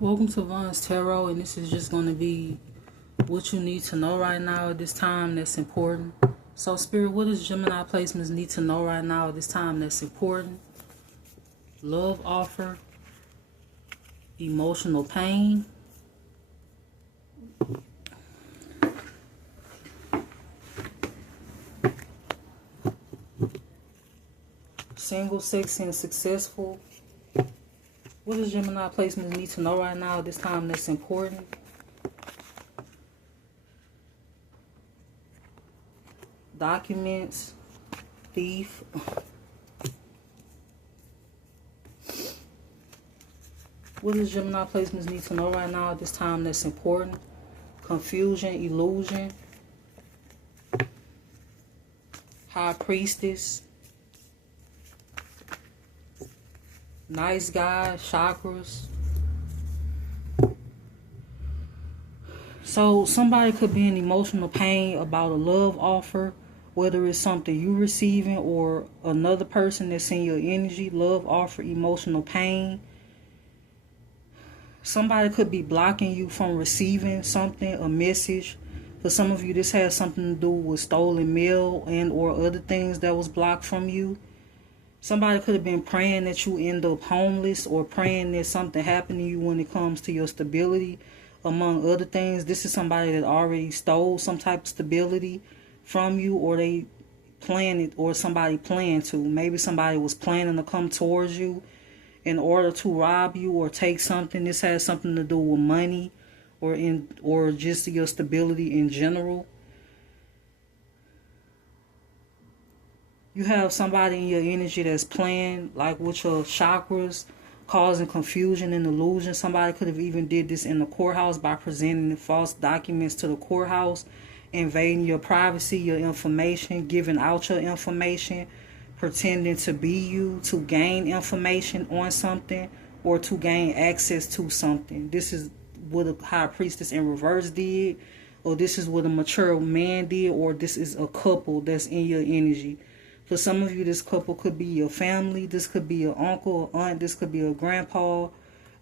Welcome to Von's Tarot, and this is just going to be what you need to know right now at this time that's important. So, Spirit, what does Gemini placements need to know right now at this time that's important? Love offer, emotional pain, single, sex, and successful. What does Gemini placements need to know right now at this time that's important? Documents, thief. What does Gemini placements need to know right now at this time that's important? Confusion, illusion. High priestess. Nice guy, chakras. So somebody could be in emotional pain about a love offer, whether it's something you receiving or another person that's in your energy. Love offer, emotional pain. Somebody could be blocking you from receiving something, a message. For some of you, this has something to do with stolen mail and or other things that was blocked from you. Somebody could have been praying that you end up homeless or praying that something happened to you when it comes to your stability, among other things. This is somebody that already stole some type of stability from you, or they planned it, or somebody planned to. Maybe somebody was planning to come towards you in order to rob you or take something. This has something to do with money or just your stability in general. You have somebody in your energy that's playing like with your chakras, causing confusion and illusion. Somebody could have even did this in the courthouse by presenting false documents to the courthouse, invading your privacy, your information, giving out your information, pretending to be you to gain information on something or to gain access to something. This is what a high priestess in reverse did, or this is what a mature man did, or this is a couple that's in your energy. For some of you, this couple could be your family. This could be your uncle, or aunt. This could be a grandpa.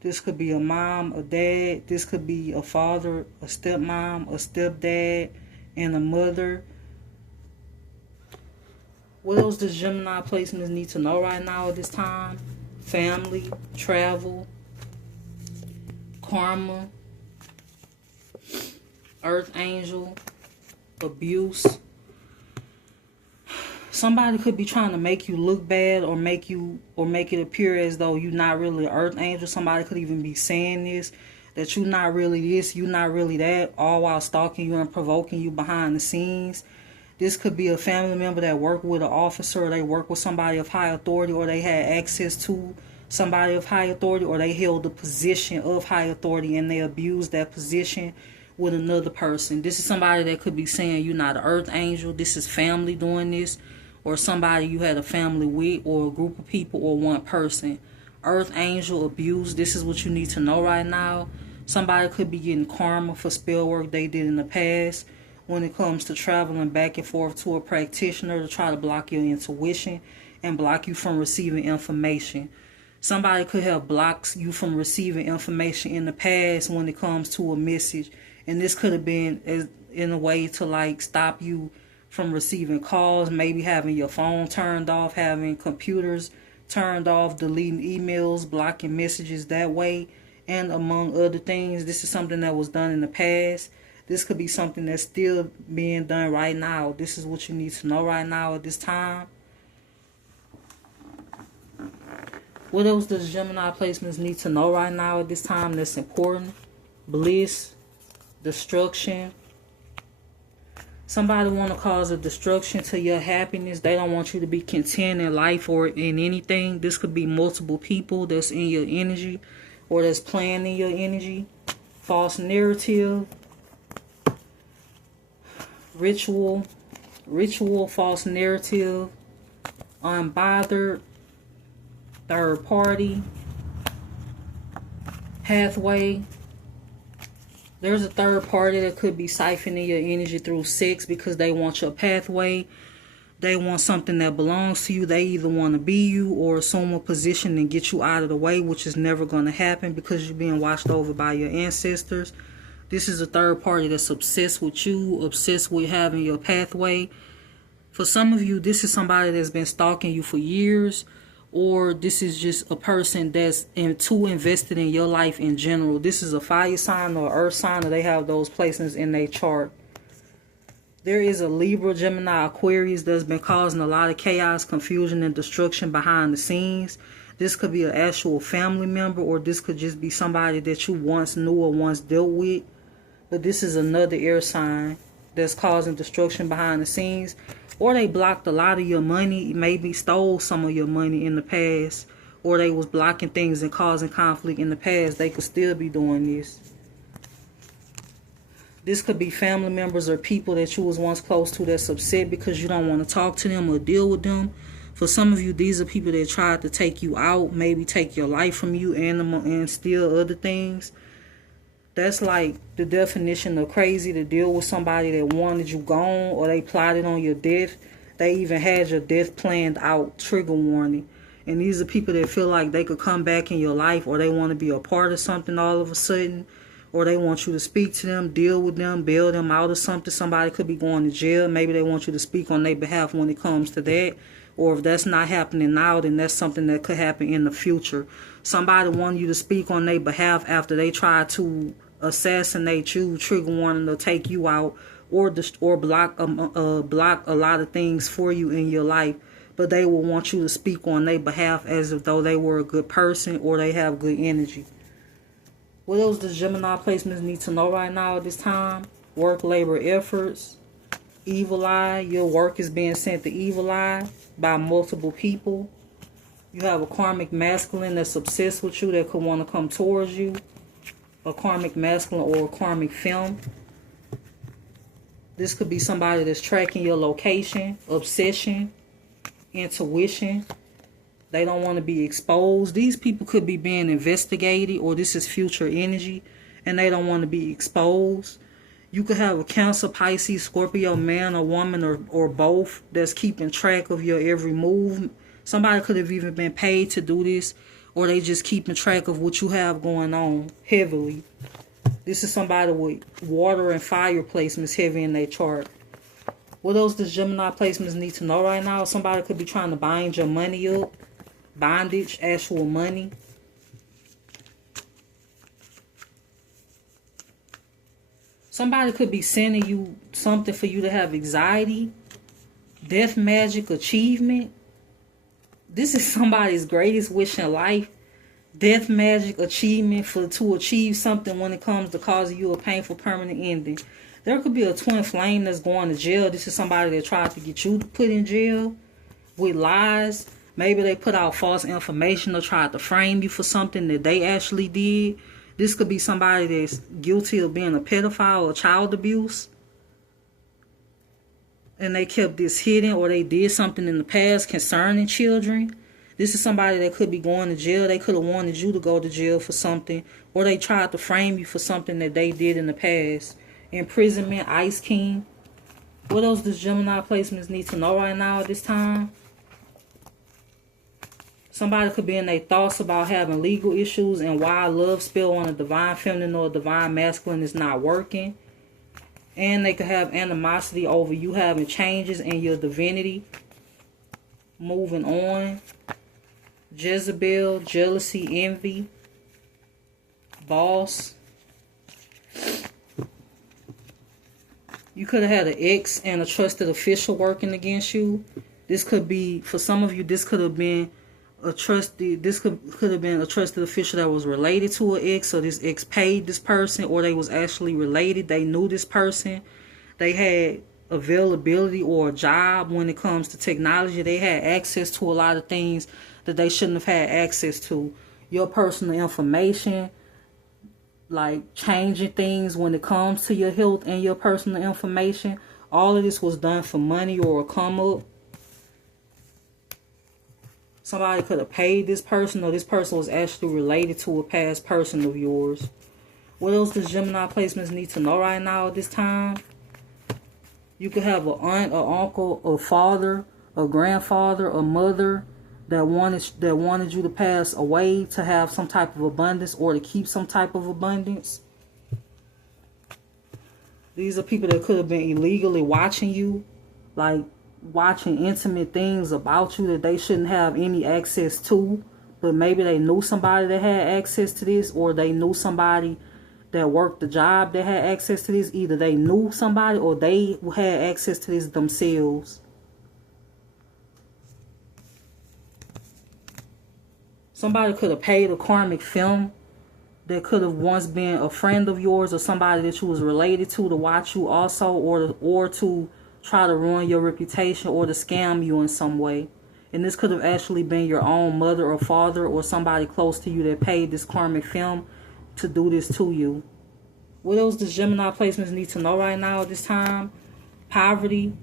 This could be a mom, a dad. This could be a father, a stepmom, a stepdad, and a mother. What else does Gemini placements need to know right now at this time? Family, travel, karma, earth angel, abuse. Somebody could be trying to make you look bad or make it appear as though you're not really an earth angel. Somebody could even be saying this, that you're not really this, you're not really that, all while stalking you and provoking you behind the scenes. This could be a family member that worked with an officer, or they work with somebody of high authority, or they had access to somebody of high authority, or they held a position of high authority and they abused that position with another person. This is somebody that could be saying you're not an earth angel. This is family doing this, or somebody you had a family with, or a group of people, or one person. Earth angel, abuse. This is what you need to know right now. Somebody could be getting karma for spell work they did in the past when it comes to traveling back and forth to a practitioner to try to block your intuition and block you from receiving information. Somebody could have blocked you from receiving information in the past when it comes to a message, and this could have been in a way to like stop you from receiving calls, maybe having your phone turned off, having computers turned off, deleting emails, blocking messages that way, and among other things. This is something that was done in the past. This could be something that's still being done right now. This is what you need to know right now at this time. What else does Gemini placements need to know right now at this time that's important? Bliss, destruction. Somebody want to cause a destruction to your happiness. They don't want you to be content in life or in anything. This could be multiple people that's in your energy or that's playing in your energy. False narrative. Ritual, false narrative. Unbothered. Third party. Pathway. There's a third party that could be siphoning your energy through sex because they want your pathway. They want something that belongs to you. They either want to be you or assume a position and get you out of the way, which is never going to happen because you're being watched over by your ancestors. This is a third party that's obsessed with you, obsessed with having your pathway. For some of you, this is somebody that's been stalking you for years, or this is just a person that's too invested in your life in general. This is a fire sign or earth sign, or they have those placements in their chart. There is a Libra, Gemini, Aquarius that's been causing a lot of chaos, confusion, and destruction behind the scenes. This could be an actual family member, or this could just be somebody that you once knew or once dealt with. But this is another air sign that's causing destruction behind the scenes. Or they blocked a lot of your money, maybe stole some of your money in the past. Or they was blocking things and causing conflict in the past. They could still be doing this. This could be family members or people that you was once close to that's upset because you don't want to talk to them or deal with them. For some of you, these are people that tried to take you out, maybe take your life from you and steal other things. That's like the definition of crazy, to deal with somebody that wanted you gone, or they plotted on your death. They even had your death planned out, trigger warning. And these are people that feel like they could come back in your life, or they want to be a part of something all of a sudden, or they want you to speak to them, deal with them, bail them out of something. Somebody could be going to jail. Maybe they want you to speak on their behalf when it comes to that. Or if that's not happening now, then that's something that could happen in the future. Somebody wanted you to speak on their behalf after they tried to assassinate you, trigger warning to take you out, or block a lot of things for you in your life. But they will want you to speak on their behalf as if though they were a good person or they have good energy. What else does Gemini placements need to know right now at this time? Work, labor, efforts. Evil eye. Your work is being sent to evil eye by multiple people. You have a karmic masculine that's obsessed with you that could want to come towards you. A karmic masculine or a karmic femme. This could be somebody that's tracking your location, obsession, intuition. They don't want to be exposed. These people could be being investigated, or this is future energy, and they don't want to be exposed. You could have a Cancer, Pisces, Scorpio, man or woman, or both, that's keeping track of your every move. Somebody could have even been paid to do this, or they just keeping track of what you have going on heavily. This is somebody with water and fire placements heavy in their chart. What else does Gemini placements need to know right now? Somebody could be trying to bind your money up. Bondage, actual money. Somebody could be sending you something for you to have anxiety. Death, magic, achievement. This is somebody's greatest wish in life. Death, magic, achievement to achieve something when it comes to causing you a painful permanent ending. There could be a twin flame that's going to jail. This is somebody that tried to get you put in jail with lies. Maybe they put out false information or tried to frame you for something that they actually did. This could be somebody that's guilty of being a pedophile or child abuse. And they kept this hidden, or they did something in the past concerning children. This is somebody that could be going to jail. They could have wanted you to go to jail for something, or they tried to frame you for something that they did in the past. Imprisonment, Ice King. What else does Gemini placements need to know right now at this time? Somebody could be in their thoughts about having legal issues and why a love spell on a divine feminine or a divine masculine is not working. And they could have animosity over you having changes in your divinity. Moving on. Jezebel, jealousy, envy. Boss. You could have had an ex and a trusted official working against you. This could be, for some of you, this could have been a trusted, this could have been a trusted official that was related to an ex, or this ex paid this person, or they was actually related. They knew this person. They had availability or a job when it comes to technology. They had access to a lot of things that they shouldn't have had access to. Your personal information, like changing things when it comes to your health and your personal information. All of this was done for money or a come up. Somebody could have paid this person, or this person was actually related to a past person of yours. What else does Gemini placements need to know right now at this time? You could have an aunt, or uncle, or father a grandfather, a mother that wanted you to pass away to have some type of abundance or to keep some type of abundance. These are people that could have been illegally watching you, like watching intimate things about you that they shouldn't have any access to. But maybe they knew somebody that had access to this, or they knew somebody that worked the job that had access to this. Either they knew somebody or they had access to this themselves. Somebody could have paid a karmic film that could have once been a friend of yours or somebody that you was related to watch you also, or to try to ruin your reputation or to scam you in some way. And this could have actually been your own mother or father or somebody close to you that paid this karmic film to do this to you. What else does Gemini placements need to know right now at this time? Poverty,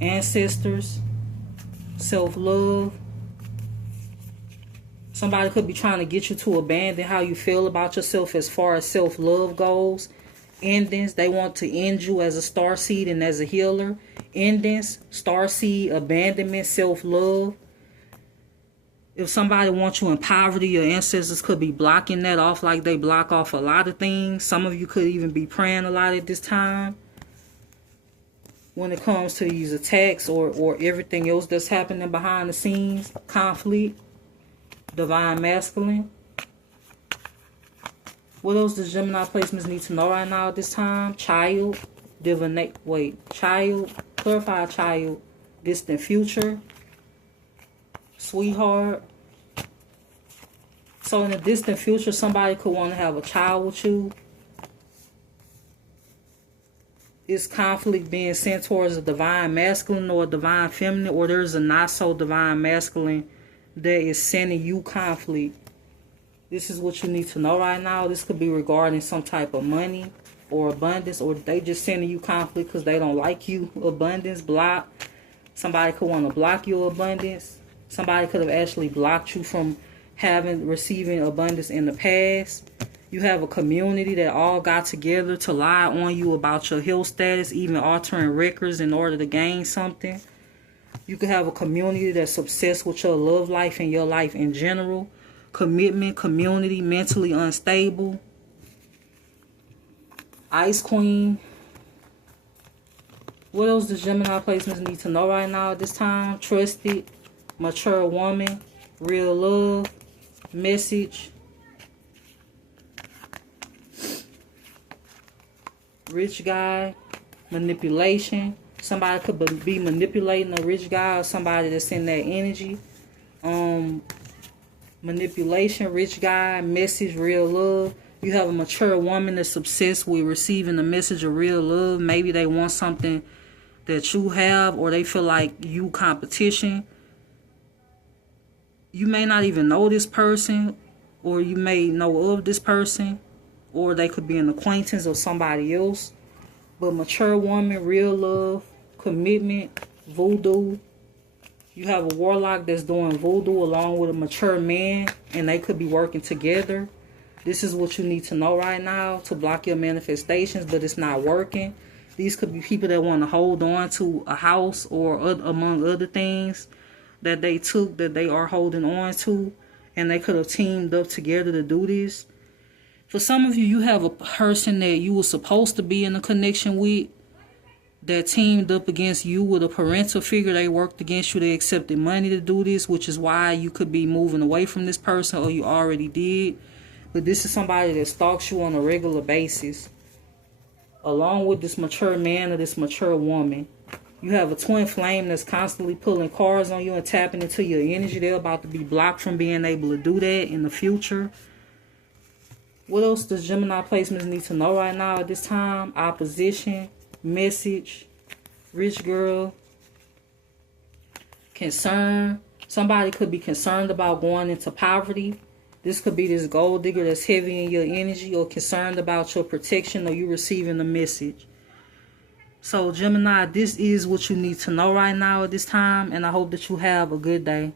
ancestors, self-love. Somebody could be trying to get you to abandon how you feel about yourself as far as self-love goes. Endings, they want to end you as a starseed and as a healer. Endings, starseed, abandonment, self-love. If somebody wants you in poverty, your ancestors could be blocking that off like they block off a lot of things. Some of you could even be praying a lot at this time. When it comes to these attacks or everything else that's happening behind the scenes, conflict, divine masculine. What else does Gemini placements need to know right now at this time? Child, child, clarify child, distant future, sweetheart. So in the distant future, somebody could want to have a child with you. Is conflict being sent towards a divine masculine or a divine feminine, or there's a not so divine masculine that is sending you conflict? This is what you need to know right now. This could be regarding some type of money or abundance, or they just sending you conflict because they don't like you. Abundance, block. Somebody could want to block your abundance. Somebody could have actually blocked you from receiving abundance in the past. You have a community that all got together to lie on you about your health status, even altering records in order to gain something. You could have a community that's obsessed with your love life and your life in general. Commitment, community, mentally unstable. Ice Queen. What else does Gemini placements need to know right now at this time? Trusted, mature woman, real love, message. Rich guy, manipulation. Somebody could be manipulating a rich guy or somebody that's in that energy. Manipulation, rich guy, message, real love. You have a mature woman that's obsessed with receiving a message of real love. Maybe they want something that you have, or they feel like you competition. You may not even know this person, or you may know of this person, or they could be an acquaintance of somebody else. But mature woman, real love, commitment, voodoo. You have a warlock that's doing voodoo along with a mature man, and they could be working together. This is what you need to know right now to block your manifestations, but it's not working. These could be people that want to hold on to a house or among other things that they took, that they are holding on to, and they could have teamed up together to do this. For some of you, you have a person that you were supposed to be in a connection with that teamed up against you with a parental figure. They worked against you. They accepted money to do this, which is why you could be moving away from this person, or you already did. But this is somebody that stalks you on a regular basis, along with this mature man or this mature woman. You have a twin flame that's constantly pulling cards on you and tapping into your energy. They're about to be blocked from being able to do that in the future. What else does Gemini placements need to know right now at this time? Opposition, message, rich girl, concern. Somebody could be concerned about going into poverty. This could be this gold digger that's heavy in your energy, or concerned about your protection, or you receiving a message. So Gemini, this is what you need to know right now at this time, and I hope that you have a good day.